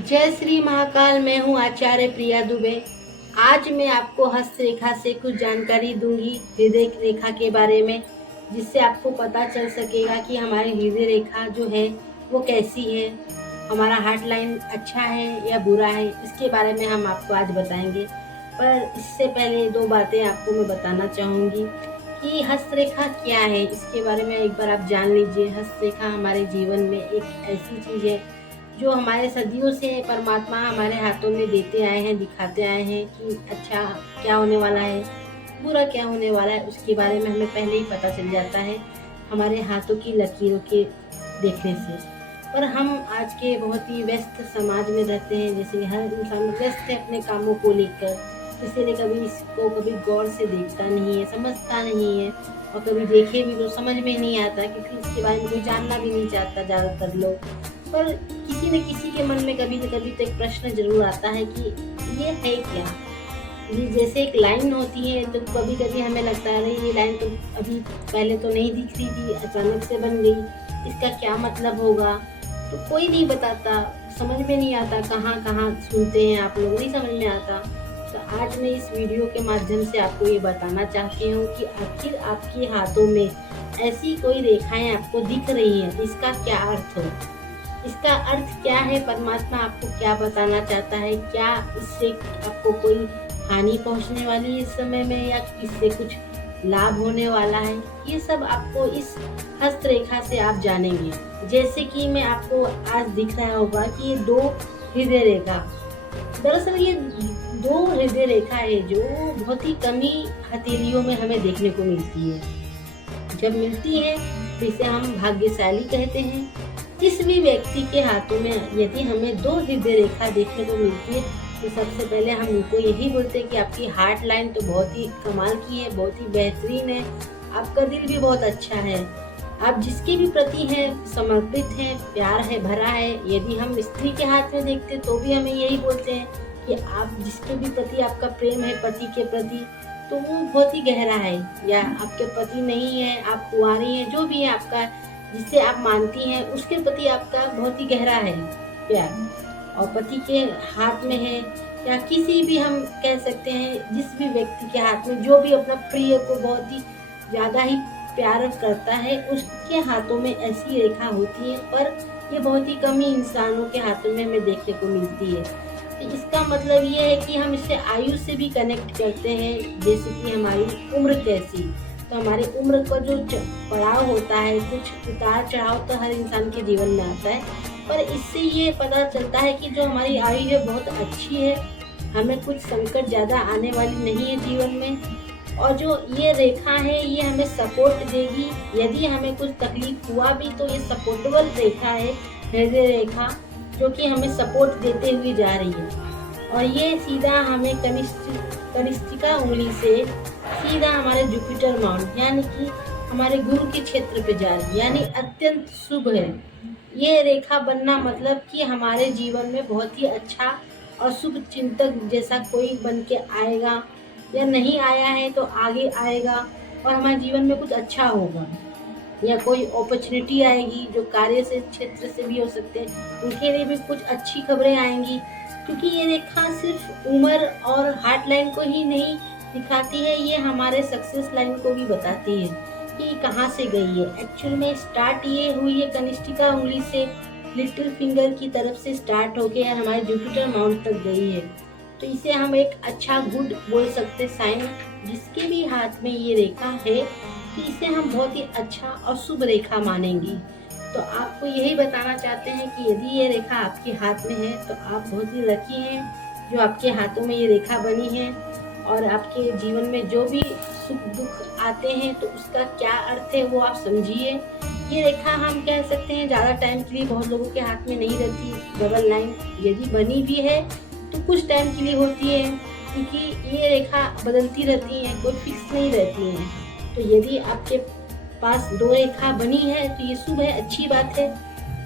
जय श्री महाकाल। मैं हूँ आचार्य प्रिया दुबे। आज मैं आपको हस्तरेखा से कुछ जानकारी दूंगी हृदय रेखा के बारे में, जिससे आपको पता चल सकेगा कि हमारी हृदय रेखा जो है वो कैसी है, हमारा हार्ट लाइन अच्छा है या बुरा है। इसके बारे में हम आपको आज बताएंगे। पर इससे पहले दो बातें आपको मैं बताना चाहूँगी कि हस्तरेखा क्या है। इसके बारे में एक बार आप जान लीजिए। हस्तरेखा हमारे जीवन में एक ऐसी चीज़ है जो हमारे सदियों से परमात्मा हमारे हाथों में देते आए हैं, दिखाते आए हैं कि अच्छा क्या होने वाला है, बुरा क्या होने वाला है। उसके बारे में हमें पहले ही पता चल जाता है हमारे हाथों की लकीरों के देखने से। पर हम आज के बहुत ही व्यस्त समाज में रहते हैं, जैसे हर इंसान व्यस्त है अपने कामों को लेकर। किसी ने कभी इसको कभी गौर से देखता नहीं है, समझता नहीं है, और कभी देखे भी तो समझ में नहीं आता, क्योंकि इसके बारे में कोई जानना भी नहीं चाहता ज़्यादातर लोग। पर किसी न किसी के मन में कभी न कभी तो एक प्रश्न जरूर आता है कि ये है क्या। ये जैसे एक लाइन होती है, तो कभी कभी हमें लगता है ये लाइन तो अभी पहले तो नहीं दिख रही थी, अचानक से बन गई, इसका क्या मतलब होगा। तो कोई नहीं बताता, समझ में नहीं आता। कहाँ कहाँ सुनते हैं आप लोग, नहीं समझ में आता। तो आज मैं इस वीडियो के माध्यम से आपको ये बताना चाहती हूँ कि आखिर आपके हाथों में ऐसी कोई रेखाएं आपको दिख रही हैं, तो इसका क्या अर्थ हो, इसका अर्थ क्या है, परमात्मा आपको क्या बताना चाहता है, क्या इससे आपको कोई हानि पहुंचने वाली है इस समय में, या इससे कुछ लाभ होने वाला है। ये सब आपको इस हस्तरेखा से आप जानेंगे। जैसे कि मैं आपको आज दिख रहा होगा कि ये दो हृदय रेखा, दरअसल ये दो हृदय रेखा है जो बहुत ही कम ही हथेलियों में हमें देखने को मिलती है। जब मिलती है तो इसे हम भाग्यशाली कहते हैं। किसी भी व्यक्ति के हाथों में यदि हमें दो हृदय रेखा देखने को मिलती है, तो सबसे पहले हम उनको यही बोलते हैं कि आपकी हार्ट लाइन तो बहुत ही कमाल की है, बहुत ही बेहतरीन है, आपका दिल भी बहुत अच्छा है, आप जिसके भी प्रति हैं समर्पित हैं, प्यार है भरा है। यदि हम स्त्री के हाथ में देखते तो भी हमें यही बोलते हैं कि आप जिसके भी प्रति आपका प्रेम है, पति के प्रति, तो वो बहुत ही गहरा है। या आपके पति नहीं है, आप कुंवारी हैं, जो भी है आपका, जिसे आप मानती हैं, उसके प्रति आपका बहुत ही गहरा है प्यार, और पति के हाथ में है, या किसी भी हम कह सकते हैं जिस भी व्यक्ति के हाथ में जो भी अपना प्रिय को बहुत ही ज़्यादा ही प्यार करता है, उसके हाथों में ऐसी रेखा होती है। पर ये बहुत ही कम ही इंसानों के हाथों में हमें देखने को मिलती है। तो इसका मतलब ये है कि हम इसे आयु से भी कनेक्ट करते हैं, जैसे कि हमारी उम्र कैसी। तो हमारी उम्र का जो पड़ाव होता है, कुछ उतार चढ़ाव तो हर इंसान के जीवन में आता है, पर इससे ये पता चलता है कि जो हमारी आयु है बहुत अच्छी है, हमें कुछ संकट ज़्यादा आने वाली नहीं है जीवन में। और जो ये रेखा है ये हमें सपोर्ट देगी। यदि हमें कुछ तकलीफ हुआ भी तो ये सपोर्टेबल रेखा है, हृदय रेखा, जो कि हमें सपोर्ट देते हुए जा रही है। और ये सीधा हमें कनिष्ठिका उंगली से सीधा हमारे जुपिटर माउंट यानी कि हमारे गुरु के क्षेत्र पे जा रही है, यानी अत्यंत शुभ है। ये रेखा बनना मतलब कि हमारे जीवन में बहुत ही अच्छा और शुभ चिंतक जैसा कोई बन के आएगा, या नहीं आया है तो आगे आएगा, और हमारे जीवन में कुछ अच्छा होगा, या कोई अपॉर्चुनिटी आएगी जो कार्य से क्षेत्र से भी हो सकते हैं, उनके लिए भी कुछ अच्छी खबरें आएंगी। क्योंकि ये रेखा सिर्फ उम्र और हार्ट लाइन को ही नहीं दिखाती है, ये हमारे सक्सेस लाइन को भी बताती है कि कहाँ से गई है। एक्चुअल में स्टार्ट ये हुई है कनिष्ठिका उंगली से, लिटिल फिंगर की तरफ से स्टार्ट होके हमारे जुपिटर माउंट तक गई है। तो इसे हम एक अच्छा गुड बोल सकते साइन, जिसके भी हाथ में ये रेखा है, तो इसे हम बहुत ही अच्छा और शुभ रेखा मानेंगे। तो आपको यही बताना चाहते हैं कि यदि ये रेखा आपके हाथ में है तो आप बहुत ही लकी हैं जो आपके हाथों में ये रेखा बनी है। और आपके जीवन में जो भी सुख दुख आते हैं तो उसका क्या अर्थ है वो आप समझिए। ये रेखा हम कह सकते हैं ज़्यादा टाइम के लिए बहुत लोगों के हाथ में नहीं रहती। डबल लाइन यदि बनी भी है तो कुछ टाइम के लिए होती है, क्योंकि ये रेखा बदलती रहती है, कोई फिक्स नहीं रहती है। तो यदि आपके पास दो रेखा बनी है तो ये शुभ है, अच्छी बात है।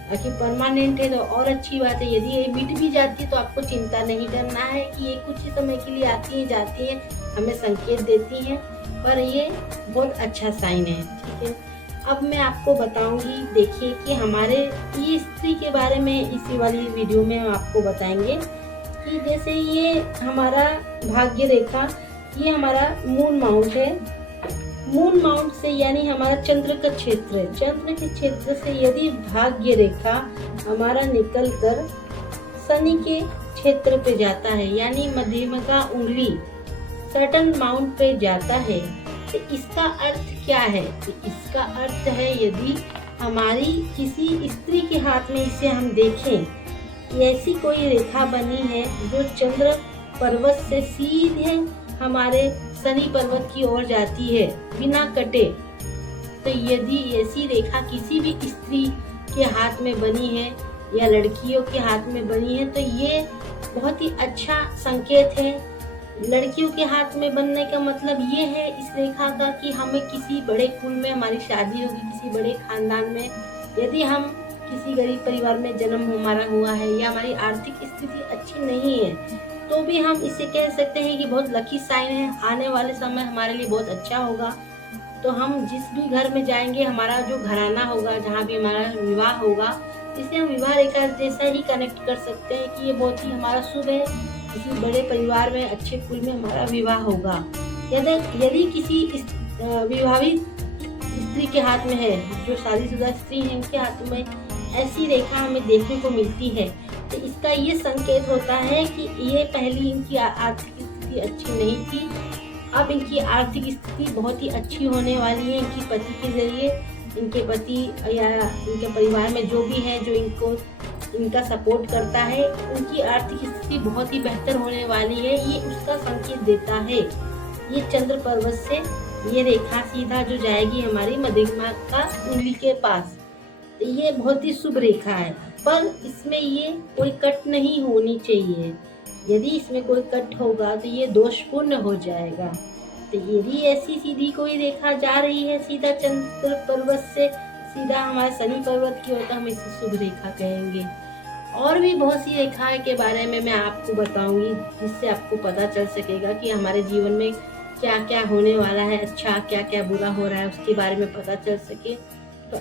बाकी परमानेंट है तो और अच्छी बात है। यदि ये मिट भी जाती है तो आपको चिंता नहीं करना है कि ये कुछ ही समय के लिए आती हैं जाती हैं, हमें संकेत देती हैं, पर ये बहुत अच्छा साइन है, ठीक है। अब मैं आपको बताऊंगी, देखिए कि हमारे ये स्त्री के बारे में इसी वाली वीडियो में हम आपको बताएंगे कि जैसे ये हमारा भाग्य रेखा, ये हमारा मून माउंट है। मून माउंट से यानी हमारा चंद्र का क्षेत्र है। चंद्र के क्षेत्र से यदि भाग्य रेखा हमारा निकल कर शनि के क्षेत्र पे जाता है, यानी मध्यमा उंगली सटर्न माउंट पे जाता है, तो इसका अर्थ क्या है? तो इसका अर्थ है, यदि हमारी किसी स्त्री के हाथ में इसे हम देखें, ऐसी कोई रेखा बनी है जो चंद्र पर्वत से सीधे हमारे शनि पर्वत की ओर जाती है बिना कटे, तो यदि ऐसी रेखा किसी भी स्त्री के हाथ में बनी है या लड़कियों के हाथ में बनी है, तो ये बहुत ही अच्छा संकेत है। लड़कियों के हाथ में बनने का मतलब ये है इस रेखा का कि हमें किसी बड़े कुल में हमारी शादी होगी, किसी बड़े खानदान में। यदि हम किसी गरीब परिवार में जन्म हमारा हुआ है या हमारी आर्थिक स्थिति अच्छी नहीं है, तो भी हम इसे कह सकते हैं कि बहुत लकी साइन है, आने वाले समय हमारे लिए बहुत अच्छा होगा। तो हम जिस भी घर में जाएंगे, हमारा जो घराना होगा, जहाँ भी हमारा विवाह होगा, इसे हम विवाह रेखा जैसा ही कनेक्ट कर सकते हैं कि ये बहुत ही हमारा शुभ है, किसी बड़े परिवार में अच्छे कुल में हमारा विवाह होगा। यदि किसी विवाहित स्त्री के हाथ में है, जो शादीशुदा स्त्री है, उनके हाथ में ऐसी रेखा हमें देखने को मिलती है, तो इसका ये संकेत होता है कि ये पहली इनकी आर्थिक स्थिति अच्छी नहीं थी, अब इनकी आर्थिक स्थिति बहुत ही अच्छी होने वाली है। इनकी पति के जरिए, इनके पति या इनके परिवार में जो भी है, जो इनका सपोर्ट करता है, उनकी आर्थिक स्थिति बहुत ही बेहतर होने वाली है, ये उसका संकेत देता है। ये चंद्र पर्वत से ये रेखा सीधा जो जाएगी हमारी मध्यमा का उंगली के पास, तो ये बहुत ही शुभ रेखा है। पर इसमें ये कोई कट नहीं होनी चाहिए। यदि इसमें कोई कट होगा तो ये दोषपूर्ण हो जाएगा। तो यदि ऐसी सीधी कोई रेखा जा रही है सीधा चंद्र पर्वत से सीधा हमारे शनि पर्वत की ओर, तो हम इसे शुभ रेखा कहेंगे। और भी बहुत सी रेखाएं के बारे में मैं आपको बताऊंगी, जिससे आपको पता चल सकेगा कि हमारे जीवन में क्या क्या होने वाला है, अच्छा क्या क्या बुरा हो रहा है, उसके बारे में पता चल सके। तो